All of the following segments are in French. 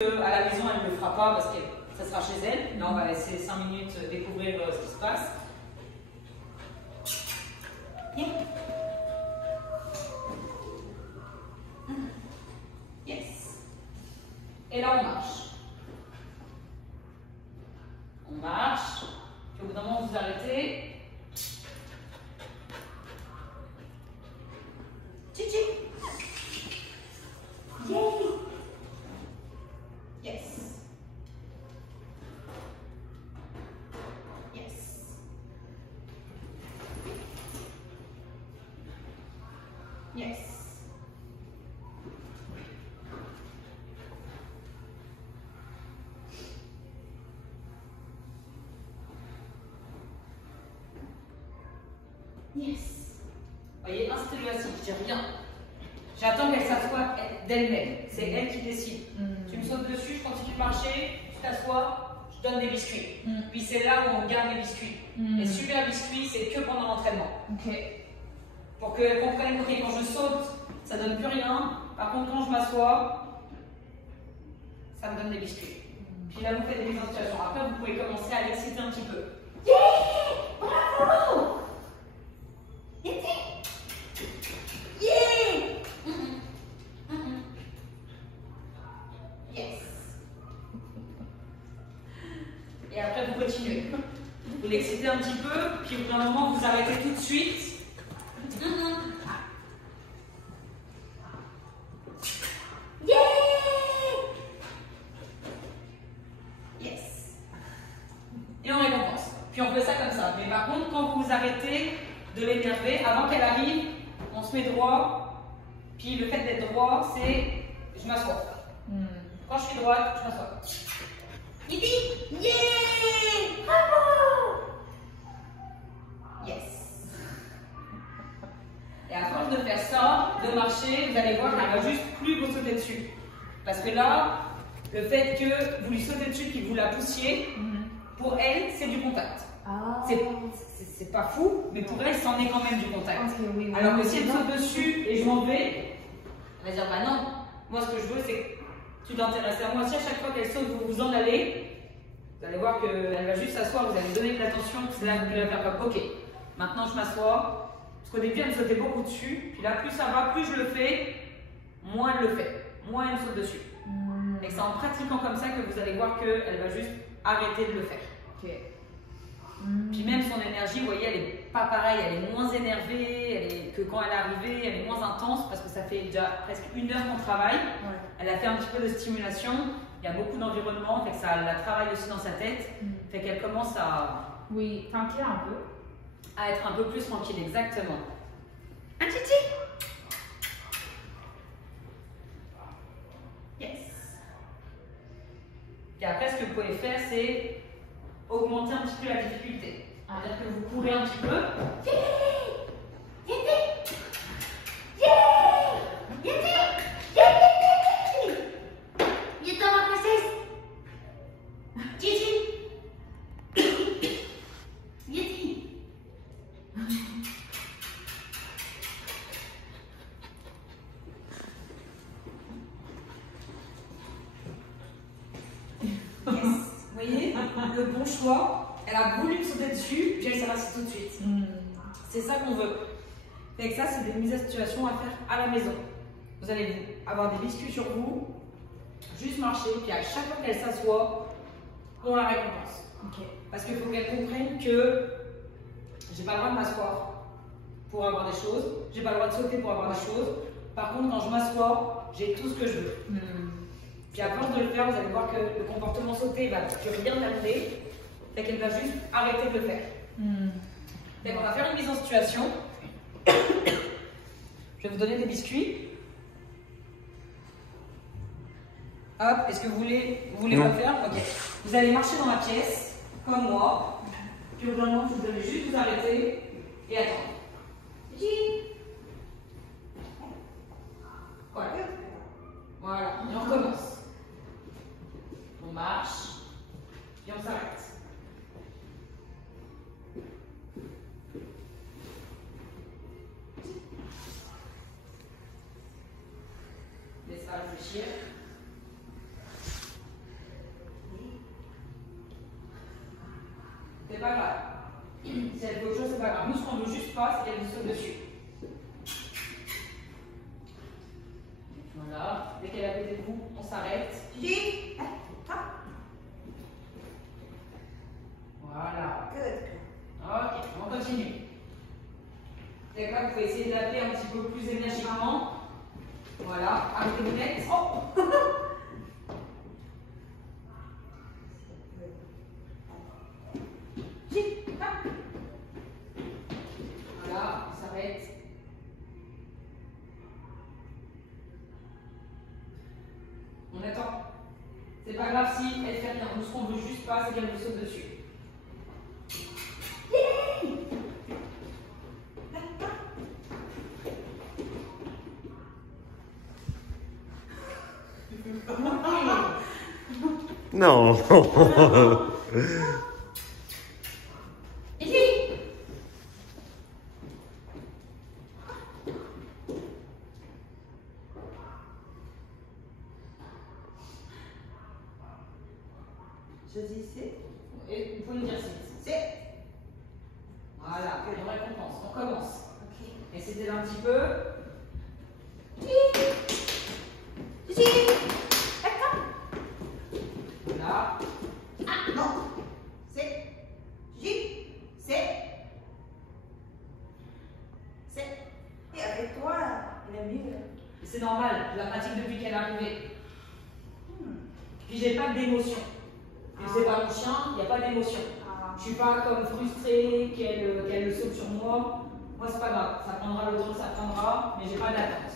À la maison, elle ne le fera pas parce que ça sera chez elle, mais on va laisser 5 minutes découvrir ce qui se passe. Yes. Et là, on marche. On marche. Puis au bout d'un moment, vous arrêtez. Chichi. Yay. Yes. Yes. Yes. Yes. Vous voyez, installez-vous assis, je dis rien. J'attends qu'elle s'assoie d'elle-même. C'est elle qui décide. Tu me sautes dessus, je continue de marcher, tu t'assois, je donne des biscuits. Puis c'est là où on garde les biscuits. Les super biscuits, c'est que pendant l'entraînement. Pour qu'elle comprenne que quand je saute, ça donne plus rien. Par contre, quand je m'assois, ça me donne des biscuits. Puis là, vous faites des mises en situation. Après, vous pouvez commencer à l'exciter un petit peu. Yeah! Bravo! Yeah! Yes. Et après, vous continuez. Vous l'excitez un petit peu, puis au bout d'un moment, vous arrêtez tout de suite. Yes. Et on récompense. Puis on fait ça comme ça. Mais par contre, quand vous vous arrêtez de l'énerver, avant qu'elle arrive, on se met droit. Puis le fait d'être droit, c'est je m'assois. Quand je suis droite, je m'assois. Yippee! Yeah! Bravo! Yes. Et à force de faire ça, de marcher, vous allez voir qu'elle va juste plus vous sauter dessus. Parce que là, le fait que vous lui sautez dessus et que vous la poussiez, pour elle, c'est du contact. C'est pas fou, mais pour elle, c'en est quand même du contact. Alors que si elle saute dessus et je m'en vais, elle va dire bah non, moi ce que je veux c'est que tu t'intéresses à moi. Si à chaque fois qu'elle saute, vous vous en allez, vous allez voir qu'elle va juste s'asseoir, vous allez donner de l'attention, c'est là que vous allez faire comme ok, maintenant je m'assois. Parce qu'au début elle me sautait beaucoup dessus, puis là plus ça va, plus je le fais, moins elle le fait, moins elle me saute dessus. Et c'est en pratiquant comme ça que vous allez voir qu'elle va juste arrêter de le faire. Puis même son énergie, vous voyez, elle est pas pareille, elle est moins énervée, que quand elle est arrivée, elle est moins intense parce que ça fait déjà presque 1 heure qu'on travaille. Elle a fait un petit peu de stimulation, il y a beaucoup d'environnement, fait que ça la travaille aussi dans sa tête, fait qu'elle commence à... Oui, tranquille un peu. À être un peu plus tranquille, exactement. Un titi. Yes. Et après, ce que vous pouvez faire, c'est augmenter un petit peu la difficulté. C'est-à-dire que vous courez un petit peu. Vous voyez, le bon choix, elle a voulu me sauter dessus, puis elle s'est rassise tout de suite. C'est ça qu'on veut. Et ça, c'est des mises à situation à faire à la maison. Vous allez avoir des biscuits sur vous, juste marcher, puis à chaque fois qu'elle s'assoit, on la récompense. Parce qu'il faut qu'elle comprenne que j'ai pas le droit de m'asseoir pour avoir des choses, j'ai pas le droit de sauter pour avoir des choses. Par contre, quand je m'assois, j'ai tout ce que je veux. Puis à force de le faire, vous allez voir que le comportement sauté va plus rien demander, fait qu'elle va juste arrêter de le faire. Fait qu'on va faire une mise en situation. Je vais vous donner des biscuits. Hop, est-ce que vous voulez le faire? Ok. Vous allez marcher dans la pièce, comme moi. Puis au bout d'un moment, vous allez juste vous arrêter et attendre. Voilà. Voilà, et on recommence. On marche, puis on s'arrête. Laisse pas réfléchir. c'est pas grave. Si elle fait autre chose, c'est pas grave. Nous, ce qu'on veut juste pas, c'est qu'elle nous saute dessus. Voilà. Dès qu'elle est à côté de vous, on s'arrête. Voilà. Ok, on continue. D'accord, vous pouvez essayer d'appeler un petit peu plus énergiquement. Voilà, avec les lunettes. Oh. Voilà, on s'arrête. On attend. C'est pas grave si elle fait rien. Nous, ce qu'on veut juste pas, c'est qu'elle nous saute dessus. Non. Je dis c'est. Et vous pouvez me dire c'est. Voilà, on récompense. On commence. Okay. Et c'était un petit peu. Voilà. Ah non. C'est. Et avec toi, il a mieux. C'est normal, je la pratique depuis qu'elle est arrivée. Puis j'ai pas d'émotion. C'est pas mon chien, il n'y a pas d'émotion. Je suis pas comme frustrée qu'elle saute sur moi. Moi, c'est pas grave. Ça prendra le temps que ça prendra, mais j'ai pas d'attente.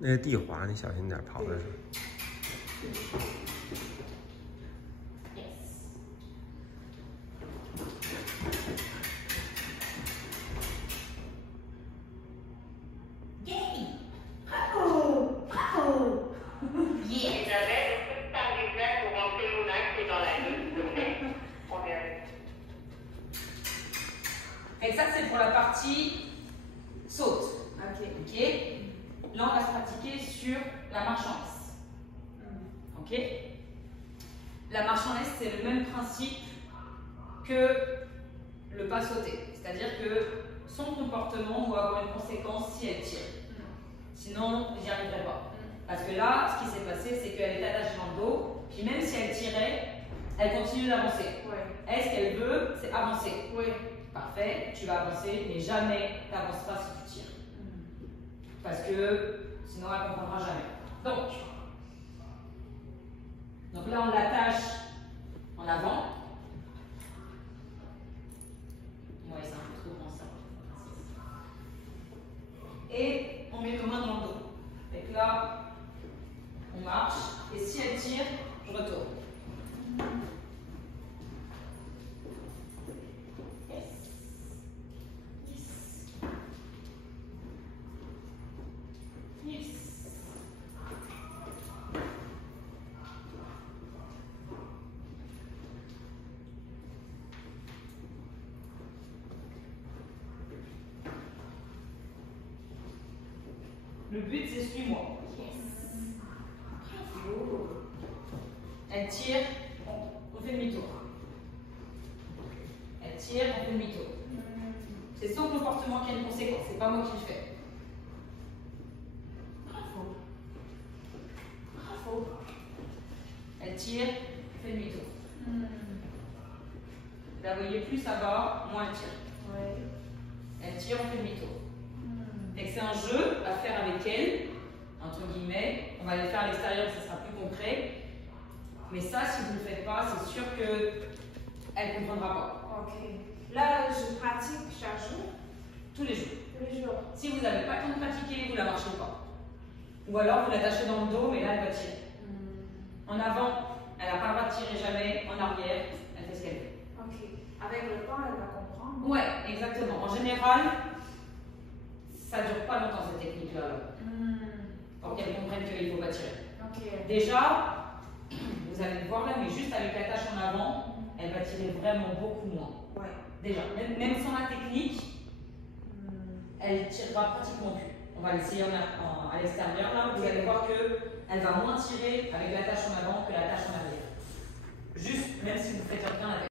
那是地滑，你小心点，跑的时候。Et ça, c'est pour la partie saute. Ok. Là, on va se pratiquer sur la marche en S. Ok. La marche en S, c'est le même principe que le pas sauter. C'est-à-dire que son comportement doit avoir une conséquence si elle tire. Sinon, j'y arriverai pas. Parce que là, ce qui s'est passé, c'est qu'elle est attachée dans le dos. Puis même si elle tirait, elle continue d'avancer. Elle, ce qu'elle veut, c'est avancer. Parfait, tu vas avancer, mais jamais tu n'avanceras si tu tires. Parce que sinon elle ne comprendra jamais. Donc là, on l'attache en avant. Ouais, c'est un peu trop grand ça. Et on met nos mains dans le dos. Donc là, on marche. Et si elle tire, je retourne. Le but, c'est suis-moi. Bravo. Elle tire, on fait demi-tour. Elle tire, on fait demi-tour. C'est son comportement qui a une conséquence, c'est pas moi qui le fais. Bravo. Elle tire, on fait demi-tour. Vous la voyez, plus ça va, moins elle tire. Elle tire, on fait demi-tour. C'est un jeu à faire avec elle, entre guillemets. On va le faire à l'extérieur, ça sera plus concret. Mais ça, si vous ne le faites pas, c'est sûr qu'elle ne comprendra pas. Là, je pratique chaque jour. Tous les jours. Tous les jours. Si vous n'avez pas le temps de pratiquer, vous ne la marchez pas. Ou alors vous l'attachez dans le dos, mais là, elle va tirer. En avant, elle n'a pas le droit de tirer jamais. En arrière, elle fait ce qu'elle veut. Ok. Avec le temps, elle va comprendre. Ouais, exactement. En général, ça ne dure pas longtemps cette technique-là. Pour qu'elle comprenne qu'il ne faut pas tirer. Ok. Déjà, vous allez le voir là, mais juste avec la tâche en avant, elle va tirer vraiment beaucoup moins. Ouais. Déjà, même sans la technique, elle tirera pratiquement plus. On va l'essayer à l'extérieur là, vous allez voir qu'elle va moins tirer avec la tâche en avant que la tâche en arrière. Juste, même si vous faites rien avec